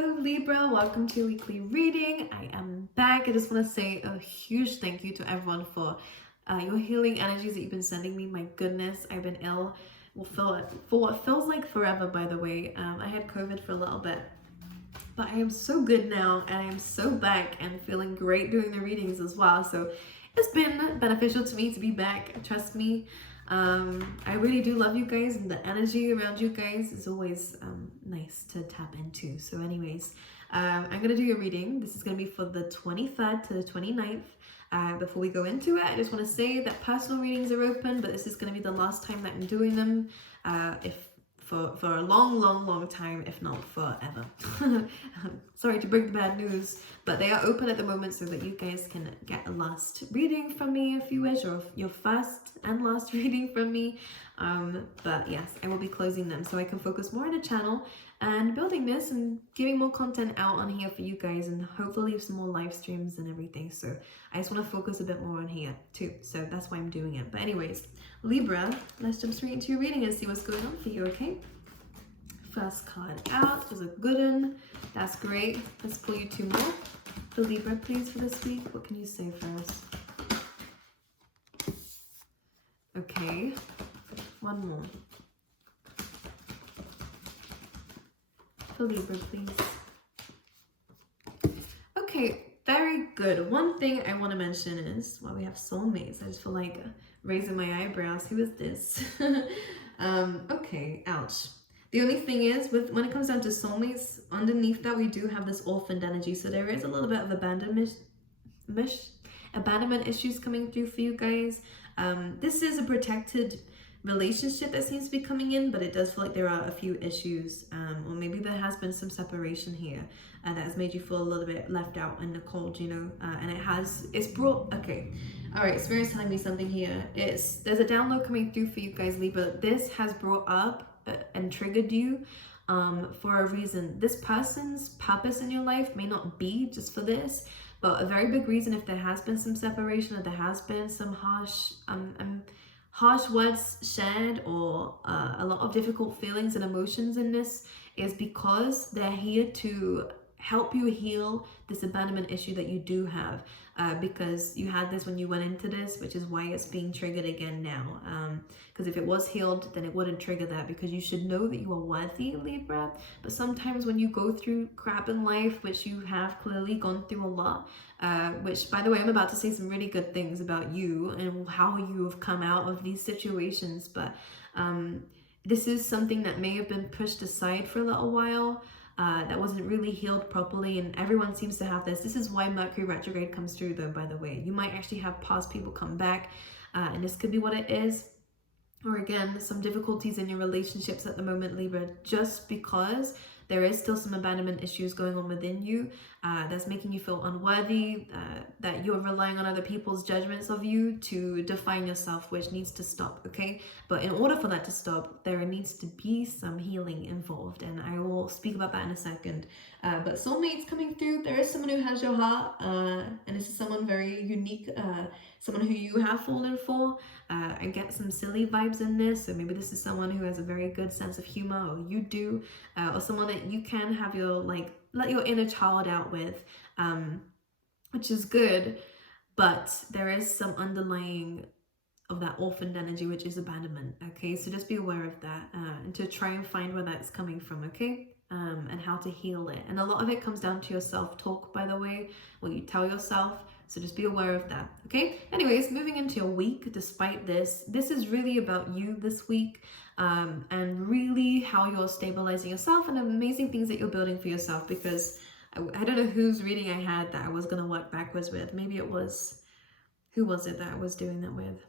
Hello Libra, welcome to your weekly reading. I am back. I just want to say a huge thank you to everyone for your healing energies that you've been sending me. My goodness, I've been ill for what feels like forever, by the way. I had COVID for a little bit, but I am so good now and I am so back and feeling great doing the readings as well. So it's been beneficial to me to be back, trust me. I really do love you guys, and the energy around you guys is always nice to tap into. So anyways, I'm going to do your reading. This is going to be for the 23rd to the 29th. Before we go into it, I just want to say that personal readings are open, but this is going to be the last time that I'm doing them. For a long time, if not forever. Sorry to bring the bad news, but they are open at the moment so that you guys can get a last reading from me if you wish, or your first and last reading from me. But yes, I will be closing them so I can focus more on the channel and building this and giving more content out on here for you guys, and hopefully some more live streams and everything. So I just want to focus a bit more on here too, so that's why I'm doing it. But anyways, Libra, let's jump straight into your reading and see what's going on for you, okay? First card out is a good one. That's great. Let's pull you two more for Libra, please, for this week. What can you say for us? Okay, one more. For Libra, please. Okay, very good. One thing I want to mention is, well, we have soulmates. I just feel like raising my eyebrows. Who is this? Okay, ouch. The only thing is, when it comes down to soulmates, underneath that we do have this orphaned energy. So there is a little bit of abandonment issues coming through for you guys. This is a protected relationship that seems to be coming in, but it does feel like there are a few issues, or maybe there has been some separation here that has made you feel a little bit left out in the cold, you know, and it's brought, okay, all right, Spirit's telling me something here. There's a download coming through for you guys, Libra. This has brought up and triggered you for a reason. This person's purpose in your life may not be just for this, but a very big reason, if there has been some separation, or there has been some harsh words shared, or a lot of difficult feelings and emotions in this, is because they're here to help you heal this abandonment issue that you do have, because you had this when you went into this, which is why it's being triggered again now. Because if it was healed, then it wouldn't trigger that, because you should know that you are worthy, Libra. But sometimes when you go through crap in life, which you have clearly gone through a lot, which, by the way, I'm about to say some really good things about you and how you have come out of these situations, but this is something that may have been pushed aside for a little while, that wasn't really healed properly, and everyone seems to have this. This is why Mercury retrograde comes through, though, by the way. You might actually have past people come back, and this could be what it is. Or again, some difficulties in your relationships at the moment, Libra, just because there is still some abandonment issues going on within you, that's making you feel unworthy, that you're relying on other people's judgments of you to define yourself, which needs to stop, okay? But in order for that to stop, there needs to be some healing involved, and I will speak about that in a second. But soulmates coming through, there is someone who has your heart, and this is someone very unique, someone who you have fallen for. I get some silly vibes in this, so maybe this is someone who has a very good sense of humor, or you do, or someone that you can have your, like, let your inner child out with, which is good, but there is some underlying of that orphaned energy, which is abandonment, okay? So just be aware of that, and to try and find where that's coming from, okay? And how to heal it. And a lot of it comes down to your self-talk, by the way, what you tell yourself. So just be aware of that, okay? Anyways, moving into your week, despite this is really about you this week, and really how you're stabilizing yourself and amazing things that you're building for yourself, because I don't know whose reading I had that I was going to work backwards with. Maybe it was, who was it that I was doing that with?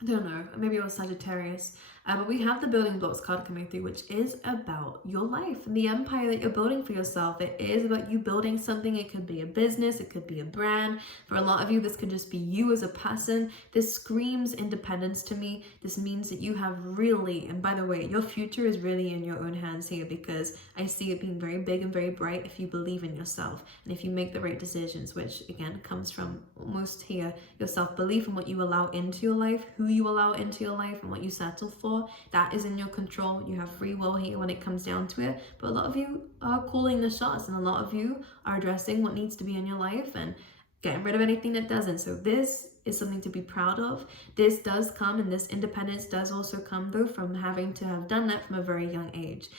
I don't know, maybe it was Sagittarius. But we have the building blocks card coming through, which is about your life and the empire that you're building for yourself. It is about you building something. It could be a business, it could be a brand. For a lot of you, this could just be you as a person. This screams independence to me. This means that you have really, and by the way, your future is really in your own hands here, because I see it being very big and very bright if you believe in yourself and if you make the right decisions, which again comes from almost here, your self-belief and what you allow into your life, who you allow into your life, and what you settle for. for. That is in your control. You have free will here when it comes down to it. But a lot of you are calling the shots, and a lot of you are addressing what needs to be in your life and getting rid of anything that doesn't. So this is something to be proud of. This does come, and this independence does also come though from having to have done that from a very young age.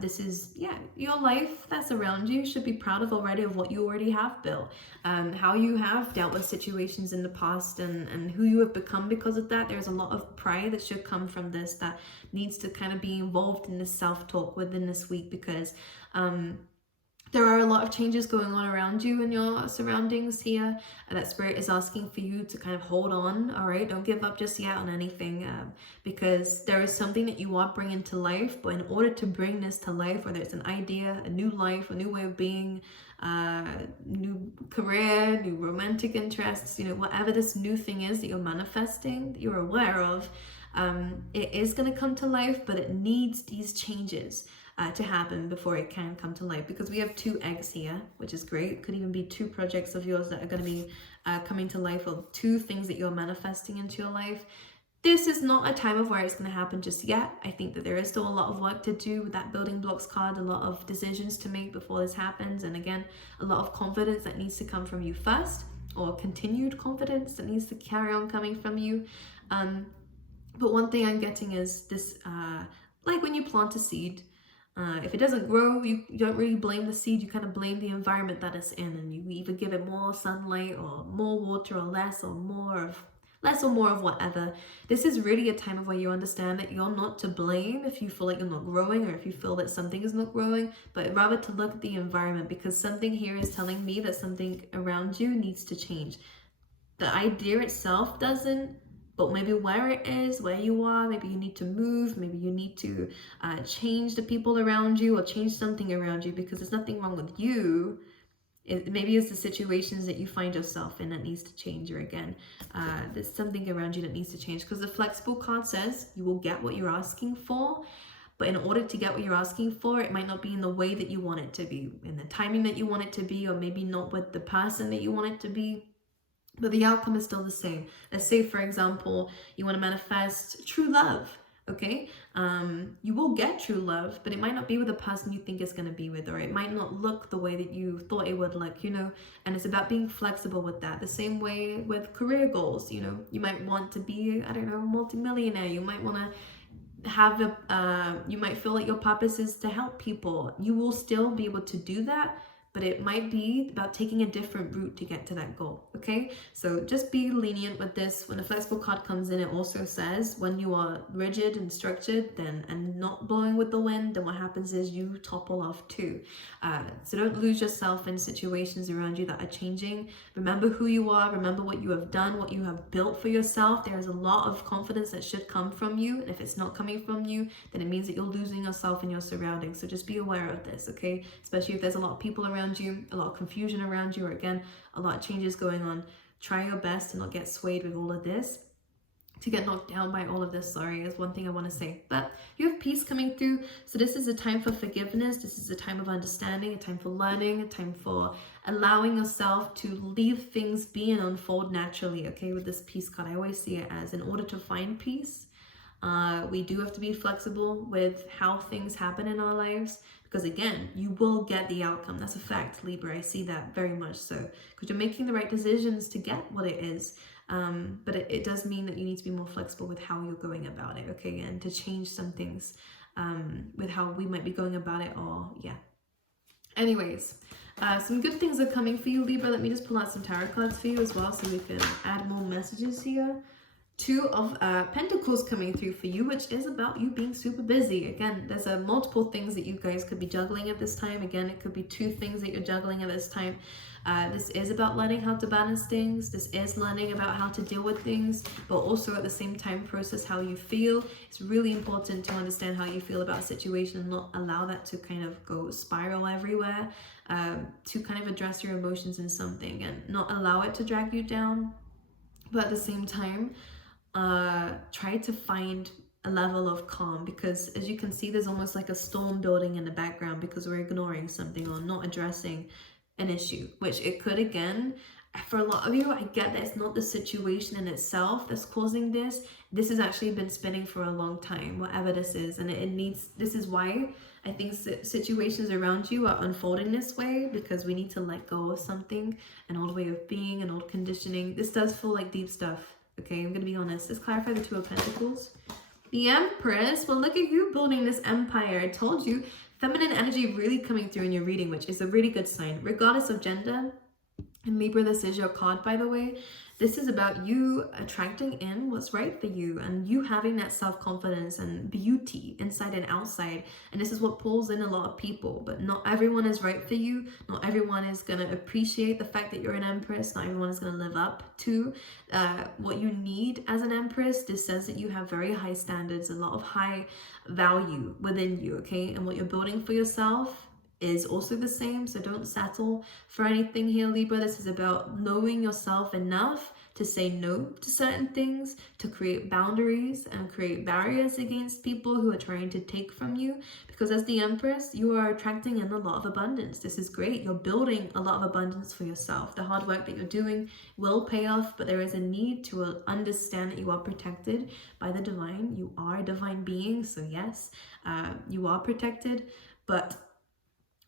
This is, your life that's around you should be proud of already, of what you already have built, how you have dealt with situations in the past, and who you have become because of that. There's a lot of pride that should come from this that needs to kind of be involved in this self-talk within this week, because there are a lot of changes going on around you in your surroundings here, and that spirit is asking for you to kind of hold on. All right, don't give up just yet on anything, because there is something that you are bringing to life. But in order to bring this to life, whether it's an idea, a new life, a new way of being, new career, new romantic interests, whatever this new thing is that you're manifesting, that you're aware of, it is going to come to life, but it needs these changes to happen before it can come to life, because we have 2 eggs here, which is great. It could even be 2 projects of yours that are going to be coming to life, or 2 things that you're manifesting into your life. This is not a time of where it's going to happen just yet. I think that there is still a lot of work to do with that building blocks card, a lot of decisions to make before this happens, and again, a lot of confidence that needs to come from you first, or continued confidence that needs to carry on coming from you. But one thing I'm getting is this, like when you plant a seed, if it doesn't grow, you don't really blame the seed, you kind of blame the environment that it's in, and you either give it more sunlight or more water, or less or more of whatever. This is really a time of where you understand that you're not to blame if you feel like you're not growing, or if you feel that something is not growing, but rather to look at the environment, because something here is telling me that something around you needs to change. The idea itself doesn't, but maybe where it is, where you are, maybe you need to move, maybe you need to change the people around you, or change something around you, because there's nothing wrong with you. Maybe it's the situations that you find yourself in that needs to change, or again, there's something around you that needs to change, because the flexible card says you will get what you're asking for. But in order to get what you're asking for, it might not be in the way that you want it to be, in the timing that you want it to be, or maybe not with the person that you want it to be. But the outcome is still the same. Let's say, for example, you want to manifest true love, okay? You will get true love, but it might not be with the person you think it's going to be with, or it might not look the way that you thought it would look, and it's about being flexible with that. The same way with career goals, you might want to be, a multimillionaire. You might want to have you might feel like your purpose is to help people. You will still be able to do that, but it might be about taking a different route to get to that goal, okay? So just be lenient with this. When the flexible card comes in, it also says when you are rigid and structured and not blowing with the wind, then what happens is you topple off too. So don't lose yourself in situations around you that are changing. Remember who you are, remember what you have done, what you have built for yourself. There is a lot of confidence that should come from you, and if it's not coming from you, then it means that you're losing yourself in your surroundings. So just be aware of this, okay? Especially if there's a lot of people around you, a lot of confusion around you, or again, a lot of changes going on. Try your best to not get swayed with all of this, to get knocked down by all of this, is one thing I want to say. But you have peace coming through. So this is a time for forgiveness. This is a time of understanding, a time for learning, a time for allowing yourself to leave things be and unfold naturally, okay? With this peace card, I always see it as, in order to find peace, we do have to be flexible with how things happen in our lives, because again, you will get the outcome. That's a fact, Libra. I see that very much so, because you're making the right decisions to get what it is. But it does mean that you need to be more flexible with how you're going about it, okay? And to change some things with how we might be going about it, or Anyways, some good things are coming for you, Libra. Let me just pull out some tarot cards for you as well, so we can add more messages here. 2 of Pentacles coming through for you, which is about you being super busy. Again, there's multiple things that you guys could be juggling at this time. Again, it could be 2 things that you're juggling at this time. This is about learning how to balance things. This is learning about how to deal with things, but also at the same time process how you feel. It's really important to understand how you feel about a situation and not allow that to kind of go spiral everywhere, to kind of address your emotions in something and not allow it to drag you down. But at the same time, try to find a level of calm, because as you can see, there's almost like a storm building in the background because we're ignoring something or not addressing an issue, which it could, again, for a lot of you, I get that it's not the situation in itself that's causing this. This has actually been spinning for a long time, whatever this is, and it needs. This is why I think situations around you are unfolding this way, because we need to let go of something, an old way of being, an old conditioning. This does feel like deep stuff. Okay, I'm gonna be honest. Let's clarify the Two of Pentacles. The Empress. Well, look at you building this empire. I told you, feminine energy really coming through in your reading, which is a really good sign, regardless of gender. And Libra, this is your card, by the way. This is about you attracting in what's right for you, and you having that self-confidence and beauty inside and outside. And this is what pulls in a lot of people, but not everyone is right for you. Not everyone is going to appreciate the fact that you're an Empress. Not everyone is going to live up to what you need as an Empress. This says that you have very high standards, a lot of high value within you, okay? And what you're building for yourself is also the same, so don't settle for anything here, Libra. This is about knowing yourself enough to say no to certain things, to create boundaries and create barriers against people who are trying to take from you, because as the Empress, you are attracting in a lot of abundance. This is great. You're building a lot of abundance for yourself. The hard work that you're doing will pay off, but there is a need to understand that you are protected by the divine. You are a divine being, so yes, you are protected. But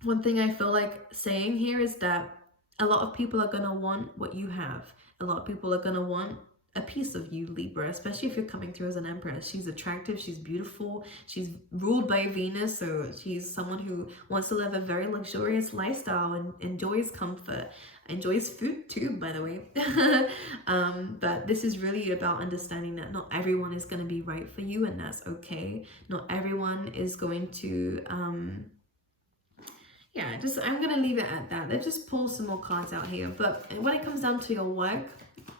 one thing I feel like saying here is that a lot of people are going to want what you have. A lot of people are going to want a piece of you, Libra, especially if you're coming through as an Empress. She's attractive, she's beautiful, she's ruled by Venus, so she's someone who wants to live a very luxurious lifestyle and enjoys comfort, enjoys food too, by the way. But this is really about understanding that not everyone is going to be right for you, and that's okay. Not everyone is going to I'm gonna leave it at that. Let's just pull some more cards out here. But when it comes down to your work,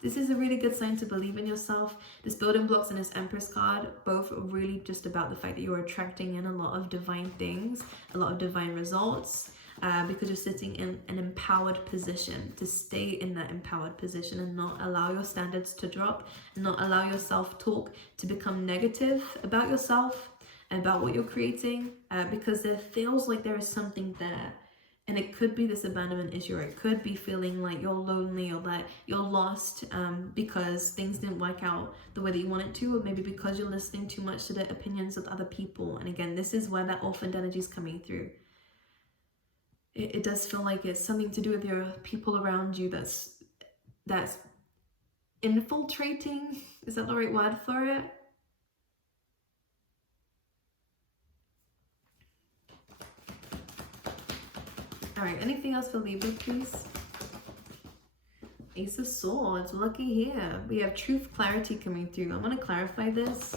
this is a really good sign to believe in yourself. This building blocks and this Empress card, both are really just about the fact that you're attracting in a lot of divine things, a lot of divine results, because you're sitting in an empowered position. To stay in that empowered position and not allow your standards to drop, and not allow your self-talk to become negative about yourself and about what you're creating, because there feels like there is something there. And it could be this abandonment issue, or it could be feeling like you're lonely, or that you're lost because things didn't work out the way that you wanted to, or maybe because you're listening too much to the opinions of other people. And again, this is where that orphaned energy is coming through. It does feel like it's something to do with your people around you that's infiltrating. Is that the right word for it? All right, anything else for Libra, please? Ace of Swords, lucky here. We have truth, clarity coming through. I want to clarify this.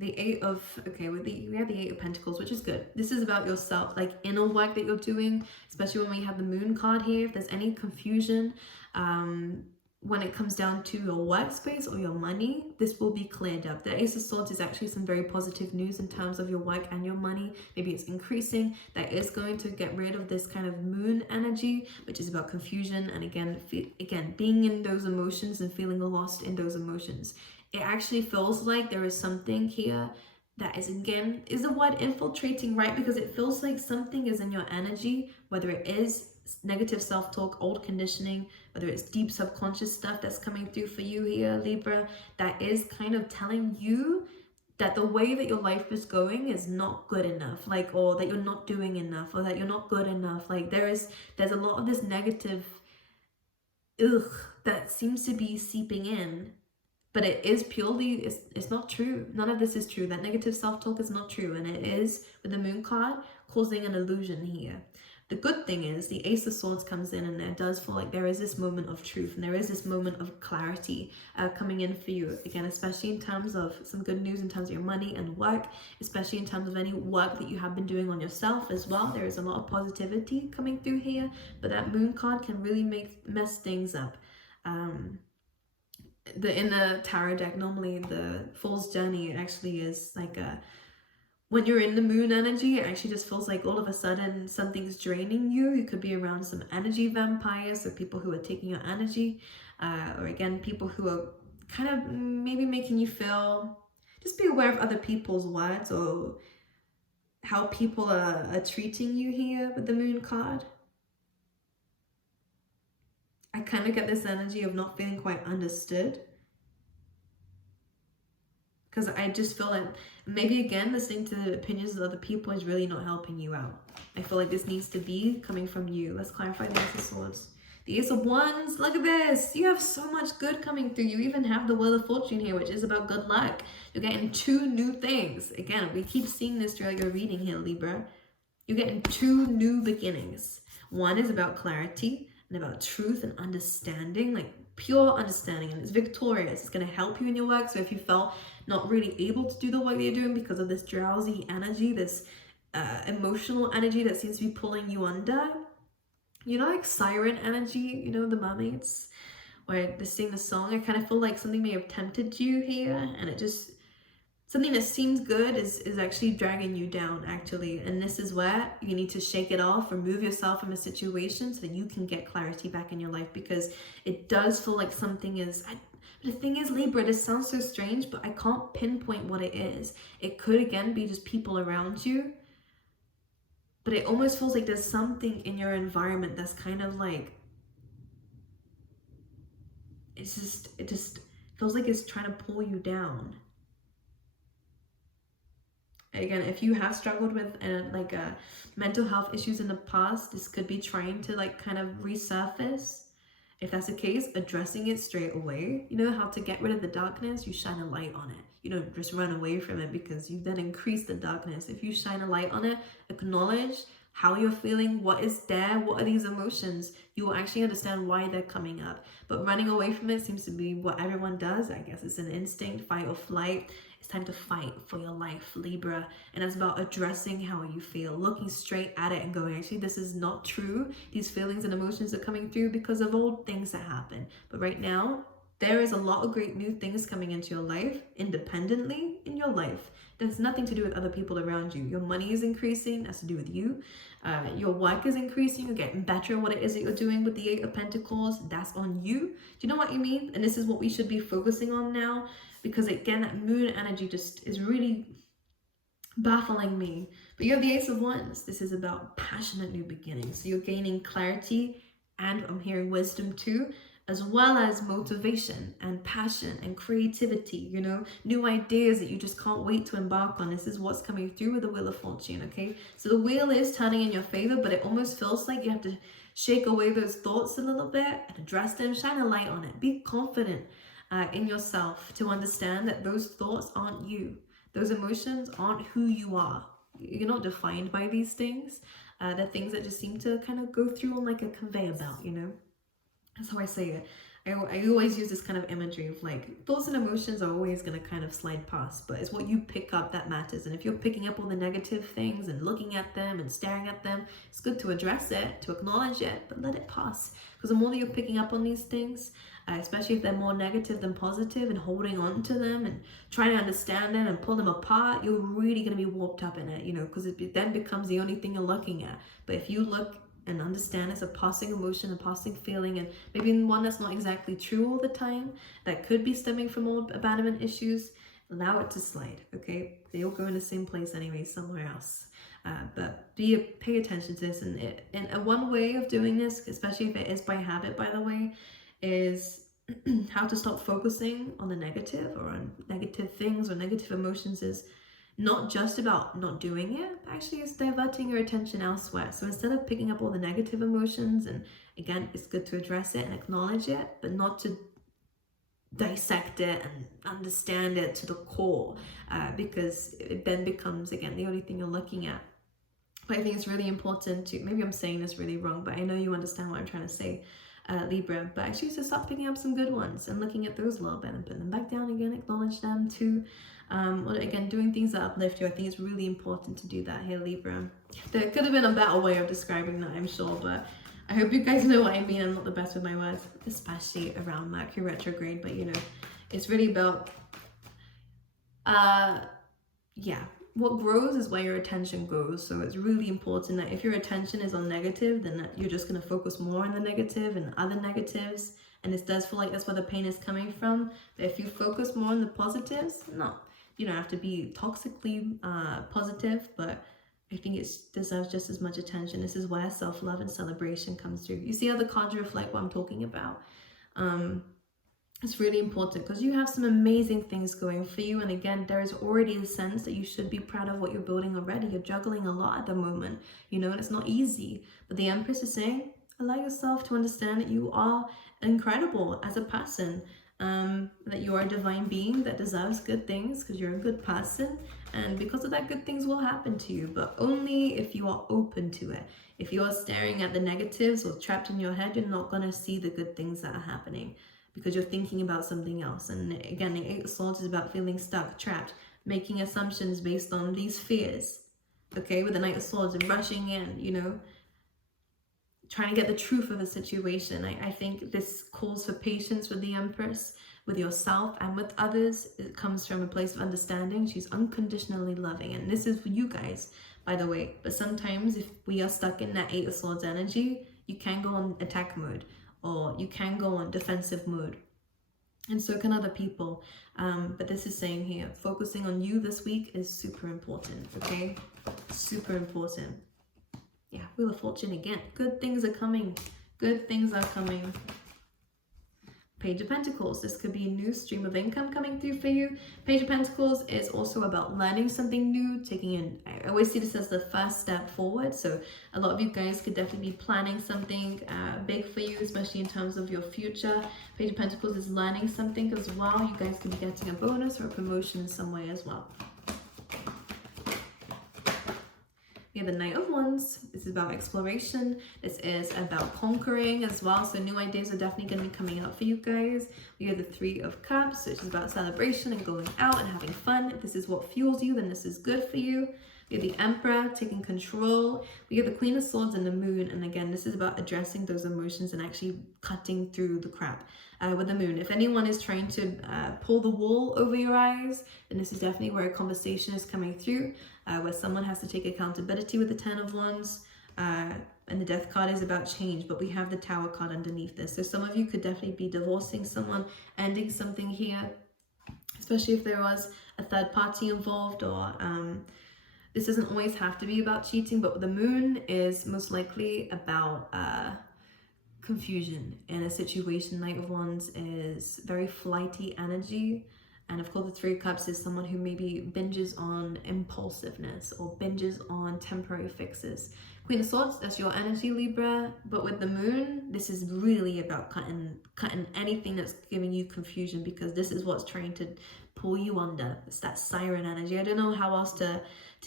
The Eight of, okay, we have the Eight of Pentacles, which is good. This is about yourself, like inner work that you're doing, especially when we have the Moon card here. If there's any confusion, when it comes down to your workspace or your money, this will be cleared up. The Ace of Swords is actually some very positive news in terms of your work and your money. Maybe it's increasing. That is going to get rid of this kind of moon energy, which is about confusion. And again, being in those emotions and feeling lost in those emotions. It actually feels like there is something here that is, again, is the word infiltrating, right? Because it feels like something is in your energy, whether it is negative self-talk, old conditioning, whether it's deep subconscious stuff that's coming through for you here, Libra, that is kind of telling you that the way that your life is going is not good enough, like, or that you're not doing enough, or that you're not good enough. Like there's a lot of this negative that seems to be seeping in, but it is purely, it's not true. None of this is true. That negative self-talk is not true, and it is, with the Moon card, causing an illusion here. The good thing is the Ace of Swords comes in, and there does feel like there is this moment of truth, and there is this moment of clarity coming in for you. Again, especially in terms of some good news in terms of your money and work, especially in terms of any work that you have been doing on yourself as well. There is a lot of positivity coming through here, but that Moon card can really mess things up. In the tarot deck, normally the Fool's Journey actually is like when you're in the moon energy, it actually just feels like all of a sudden something's draining you. You could be around some energy vampires, or people who are taking your energy, or again, people who are kind of maybe making you feel, just be aware of other people's words or how people are treating you here with the Moon card. I kind of get this energy of not feeling quite understood. Because I just feel like maybe again listening to the opinions of other people is really not helping you out. I feel like this needs to be coming from you. Let's clarify the Ace of Swords. The Ace of Wands, look at this. You have so much good coming through. You even have the Wheel of Fortune here, which is about good luck. You're getting 2 new things. Again, we keep seeing this throughout your reading here, Libra. You're getting 2 new beginnings. One is about clarity and about truth and understanding, like pure understanding, and it's victorious. It's going to help you in your work. So if you felt not really able to do the work that you're doing because of this drowsy energy, this emotional energy that seems to be pulling you under, you know, like siren energy, you know, the mermaids, where they sing the song. I kind of feel like something may have tempted you here, and it just, something that seems good is actually dragging you down, actually. And this is where you need to shake it off, remove yourself from a situation so that you can get clarity back in your life, because it does feel like something is... The thing is, Libra, this sounds so strange, but I can't pinpoint what it is. It could, again, be just people around you. But it almost feels like there's something in your environment that's kind of like... it just feels like it's trying to pull you down. Again, if you have struggled with mental health issues in the past, this could be trying to like kind of resurface. If that's the case, addressing it straight away. You know how to get rid of the darkness? You shine a light on it. You don't just run away from it, because you then increase the darkness. If you shine a light on it, acknowledge how you're feeling, what is there, what are these emotions, you will actually understand why they're coming up. But running away from it seems to be what everyone does. I guess it's an instinct, fight or flight. It's time to fight for your life, Libra. And it's about addressing how you feel, looking straight at it and going, actually, this is not true. These feelings and emotions are coming through because of old things that happen. But right now, there is a lot of great new things coming into your life, independently in your life. There's nothing to do with other people around you. Your money is increasing, that's to do with you. Your work is increasing, you're getting better at what it is that you're doing with the 8 of Pentacles. That's on you. Do you know what I mean? And this is what we should be focusing on now, because again, that moon energy just is really baffling me. But you have the Ace of Wands. This is about passionate new beginnings. So you're gaining clarity, and I'm hearing wisdom too, as well as motivation and passion and creativity, you know, new ideas that you just can't wait to embark on. This is what's coming through with the Wheel of Fortune, okay? So the wheel is turning in your favor, but it almost feels like you have to shake away those thoughts a little bit and address them, shine a light on it. Be confident in yourself to understand that those thoughts aren't you. Those emotions aren't who you are. You're not defined by these things. They're things that just seem to kind of go through on like a conveyor belt, you know? That's how I say it. I always use this kind of imagery of like, thoughts and emotions are always going to kind of slide past, but it's what you pick up that matters. And if you're picking up all the negative things and looking at them and staring at them, it's good to address it, to acknowledge it, but let it pass. Because the more that you're picking up on these things, especially if they're more negative than positive, and holding on to them and trying to understand them and pull them apart, you're really going to be warped up in it, you know, because it then becomes the only thing you're looking at. But if you look and understand it's a passing emotion, a passing feeling, and maybe one that's not exactly true all the time, that could be stemming from old abandonment issues, allow it to slide, okay? They all go in the same place anyway, somewhere else. But pay attention to this. And one way of doing this, especially if it is by habit, by the way, is how to stop focusing on the negative or on negative things or negative emotions, is not just about not doing it, but actually it's diverting your attention elsewhere. So instead of picking up all the negative emotions, and again, it's good to address it and acknowledge it, but not to dissect it and understand it to the core, because it then becomes, again, the only thing you're looking at. But I think it's really important to, maybe I'm saying this really wrong, but I know you understand what I'm trying to say, Libra, but actually to start picking up some good ones and looking at those a little bit and putting them back down again, acknowledge them too. Again, doing things that uplift you. I think it's really important to do that here, Libra. There could have been a better way of describing that, I'm sure, but I hope you guys know what I mean. I'm not the best with my words, especially around Mercury retrograde, but you know, it's really about, what grows is where your attention goes. So it's really important that if your attention is on negative, then that you're just going to focus more on the negative and other negatives. And this does feel like that's where the pain is coming from. But if you focus more on the positives, no, you don't have to be toxically positive, but I think it deserves just as much attention. This is where self-love and celebration comes through. You see how the cards reflect what I'm talking about? It's really important because you have some amazing things going for you. And again, there is already a sense that you should be proud of what you're building already. You're juggling a lot at the moment, you know, and it's not easy. But the Empress is saying, allow yourself to understand that you are incredible as a person, that you are a divine being that deserves good things because you're a good person. And because of that, good things will happen to you, but only if you are open to it. If you are staring at the negatives or trapped in your head, you're not going to see the good things that are happening, because you're thinking about something else. And again, the Eight of Swords is about feeling stuck, trapped, making assumptions based on these fears. Okay, with the Knight of Swords and rushing in, you know, trying to get the truth of a situation. I think this calls for patience with the Empress, with yourself and with others. It comes from a place of understanding. She's unconditionally loving. And this is for you guys, by the way. But sometimes if we are stuck in that Eight of Swords energy, you can go on attack mode, or you can go on defensive mode, and so can other people. But this is saying here, focusing on you this week is super important, okay? Super important. Yeah, Wheel of Fortune again. Good things are coming. Good things are coming. Page of Pentacles. This could be a new stream of income coming through for you. Page of Pentacles is also about learning something new, taking in, I always see this as the first step forward. So a lot of you guys could definitely be planning something big for you, especially in terms of your future. Page of Pentacles is learning something as well. You guys could be getting a bonus or a promotion in some way as well. We have the Knight of Wands. This is about exploration. This is about conquering as well. So new ideas are definitely going to be coming out for you guys. We have the Three of Cups, which is about celebration and going out and having fun. If this is what fuels you, then this is good for you. We have the Emperor taking control. We have the Queen of Swords and the Moon. And again, this is about addressing those emotions and actually cutting through the crap with the Moon. If anyone is trying to pull the wool over your eyes, then this is definitely where a conversation is coming through, where someone has to take accountability with the Ten of Wands. And the Death card is about change, but we have the Tower card underneath this. So some of you could definitely be divorcing someone, ending something here, especially if there was a third party involved, or this doesn't always have to be about cheating, but the Moon is most likely about confusion in a situation. Knight of Wands is very flighty energy. And of course, the Three of Cups is someone who maybe binges on impulsiveness or binges on temporary fixes. Queen of Swords, that's your energy, Libra. But with the Moon, this is really about cutting anything that's giving you confusion, because this is what's trying to pull you under. It's that siren energy. I don't know how else to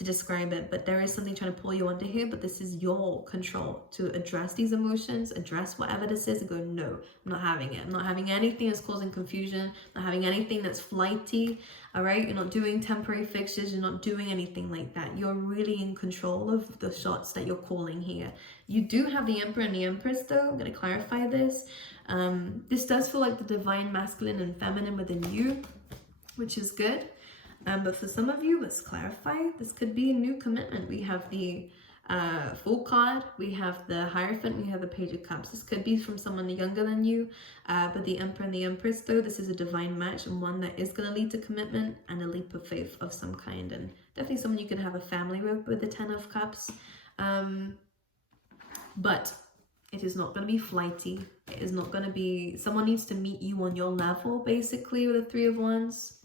describe it, but there is something trying to pull you under here. But this is your control to address these emotions, address whatever this is, and go, no, I'm not having it. I'm not having anything that's causing confusion. I'm not having anything that's flighty. All right, you're not doing temporary fixtures. You're not doing anything like that. You're really in control of the shots that you're calling here. You do have the Emperor and the Empress, though. I'm going to clarify this. This does feel like the divine masculine and feminine within you, which is good. But for some of you, let's clarify, this could be a new commitment. We have the Fool card, we have the Hierophant, we have the Page of Cups. This could be from someone younger than you, but the Emperor and the Empress, though, this is a divine match, and one that is going to lead to commitment and a leap of faith of some kind, and definitely someone you can have a family with the Ten of Cups. But it is not going to be flighty. It is not going to be, someone needs to meet you on your level, basically, with the Three of Wands.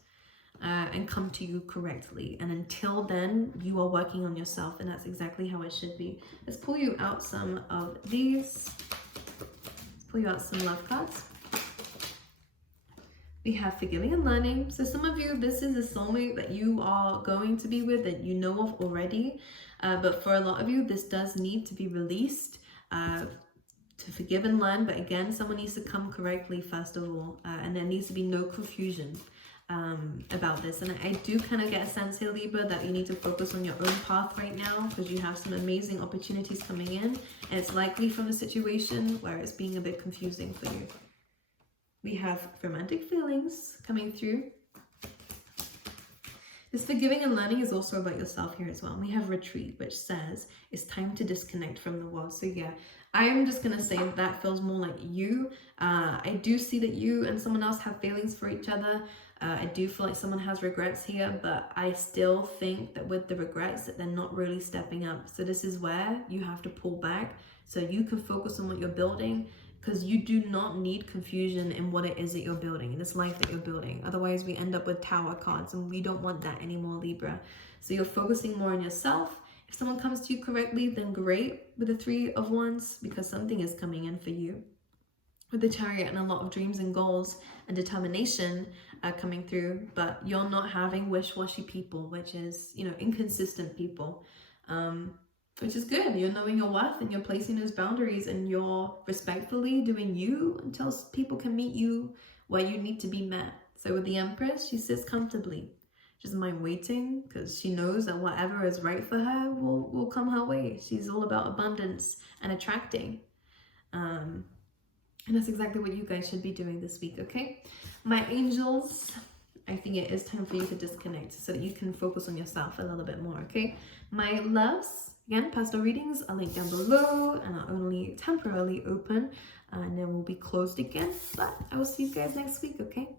And come to you correctly. And until then, you are working on yourself, and that's exactly how it should be. Let's pull you out some of these. Let's pull you out some love cards. We have Forgiving and Learning. So some of you, this is a soulmate that you are going to be with, that you know of already. But for a lot of you, this does need to be released. To forgive and learn. But again, someone needs to come correctly first of all. And there needs to be no confusion about this. And I do kind of get a sense here, Libra, that you need to focus on your own path right now, because you have some amazing opportunities coming in, and it's likely from a situation where it's being a bit confusing for you. We have romantic feelings coming through. This Forgiving and Learning is also about yourself here as well. And we have Retreat, which says it's time to disconnect from the world. So yeah, I am just going to say that feels more like you. I do see that you and someone else have feelings for each other. I do feel like someone has regrets here, but I still think that with the regrets that they're not really stepping up. So this is where you have to pull back so you can focus on what you're building, because you do not need confusion in what it is that you're building, in this life that you're building. Otherwise, we end up with tower cards, and we don't want that anymore, Libra. So you're focusing more on yourself. If someone comes to you correctly, then great with the Three of Wands, because something is coming in for you. With the Chariot and a lot of dreams and goals and determination coming through, but you're not having wish-washy people, which is, you know, inconsistent people, which is good. You're knowing your worth and you're placing those boundaries, and you're respectfully doing you until people can meet you where you need to be met. So with the Empress, she sits comfortably. She doesn't mind waiting, because she knows that whatever is right for her will come her way. She's all about abundance and attracting. And that's exactly what you guys should be doing this week, okay? My angels, I think it is time for you to disconnect so that you can focus on yourself a little bit more, okay? My loves, again, personal readings are linked down below and are only temporarily open, and then will be closed again. But I will see you guys next week, okay?